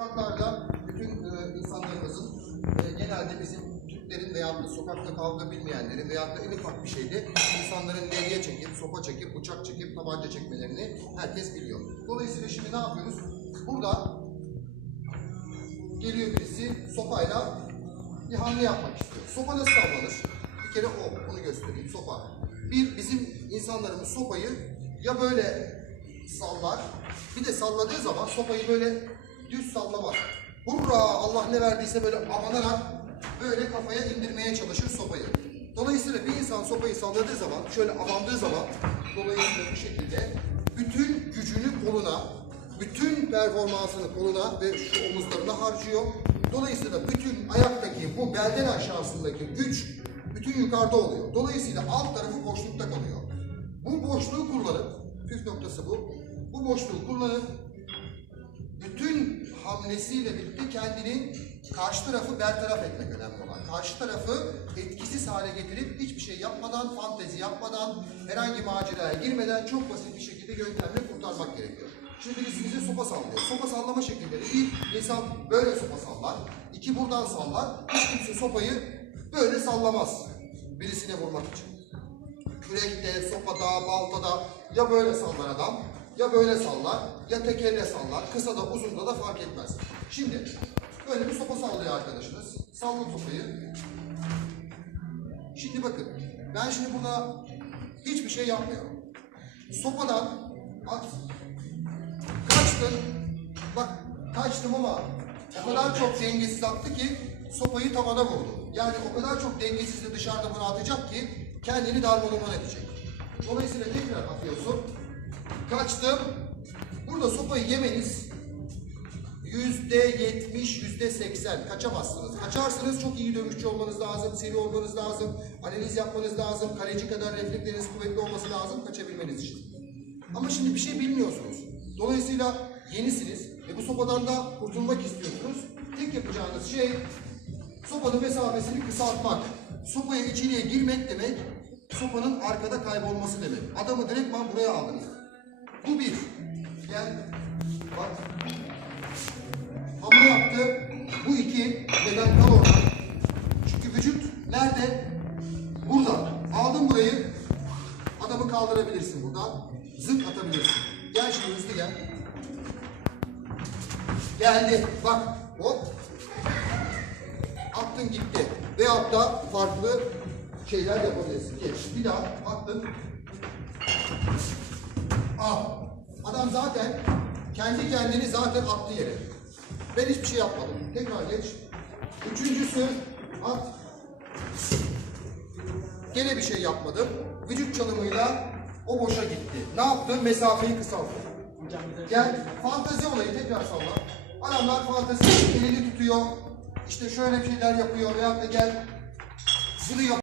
Sokaklarda bütün e, insanlarımızın e, genelde bizim Türklerin veyahut da sokakta kavga bilmeyenlerin veyahut da en ufak bir şeyde insanların levye çekip, sopa çekip, bıçak çekip, tabanca çekmelerini herkes biliyor. Dolayısıyla şimdi ne yapıyoruz? Burada geliyor birisi sopayla bir hamle yapmak istiyor. Sopa nasıl sallanır? Bir kere o, onu göstereyim. Sopa. Bir, bizim insanlarımız sopayı ya böyle sallar, bir de salladığı zaman sopayı böyle düz sallamaz. Hurra Allah ne verdiyse böyle avanarak böyle kafaya indirmeye çalışır sopayı. Dolayısıyla bir insan sopayı salladığı zaman, şöyle avandığı zaman dolayısıyla bu şekilde bütün gücünü koluna, bütün performansını koluna ve şu omuzlarına harcıyor. Dolayısıyla bütün ayaktaki bu belden aşağısındaki güç bütün yukarıda oluyor. Dolayısıyla alt tarafı boşlukta kalıyor. Bu boşluğu kullanıp, püf noktası bu, bu boşluğu kullanıp bütün hamlesiyle birlikte kendini karşı tarafı bertaraf etmek önemli olan. Karşı tarafı etkisiz hale getirip hiçbir şey yapmadan, fantezi yapmadan, herhangi maceraya girmeden çok basit bir şekilde yöntemle kurtarmak gerekiyor. Şimdi birisi bize sopa sallıyor. Sopa sallama şekilleri bir, insan böyle sopa sallar. iki buradan sallar. Hiç kimse sopayı böyle sallamaz. Birisine vurmak için. Kürekte, sopada, baltada ya böyle sallar adam ya böyle sallar ya tekerle sallar. Kısa da uzun da da fark etmez. Şimdi böyle bir sopa sallıyor arkadaşınız. Sallın sopayı. Şimdi bakın ben şimdi burada hiçbir şey yapmıyorum. Sopadan at. Kaçtın. Bak kaçtım ama o kadar çok dengesiz attı ki sopayı tavana vurdu. Yani o kadar çok dengesiz de dışarıda bunu atacak ki kendini darmaduman edecek. Dolayısıyla tekrar atıyorsun. Kaçtım. Burada sopayı yemeniz yüzde yetmiş, yüzde seksen kaçamazsınız. Kaçarsanız çok iyi dövüşçü olmanız lazım, seri olmanız lazım, analiz yapmanız lazım, kaleci kadar refleksleriniz kuvvetli olması lazım kaçabilmeniz için. Ama şimdi bir şey bilmiyorsunuz. Dolayısıyla yenisiniz ve bu sopadan da kurtulmak istiyorsunuz. Tek yapacağınız şey sopanın mesafesini kısaltmak. Sopaya içeriye girmek demek, sopanın arkada kaybolması demek. Adamı direktman buraya aldınız. Bu bir. Gel. Bak. Hamle yaptı. Bu iki. Beden kal orada. Çünkü vücut nerede? Burada. Aldın burayı. Adamı kaldırabilirsin buradan. Zıp atabilirsin. Gel şimdi hızlı gel. Geldi. Bak. Hop. Attın gitti. Veyahut da farklı şeyler yapabilirsin. Geç. Bir daha attın. Al. Adam zaten kendi kendini zaten attı yere. Ben hiçbir şey yapmadım. Tekrar geç. Üçüncüsü at. Gene bir şey yapmadım. Vücut çalımıyla o boşa gitti. Ne yaptım? Mesafeyi kısalttım. Gel. Fantezi olayı tekrar salla. Adamlar fantezi elini tutuyor. İşte şöyle şeyler yapıyor veyahut da gel zılıyor.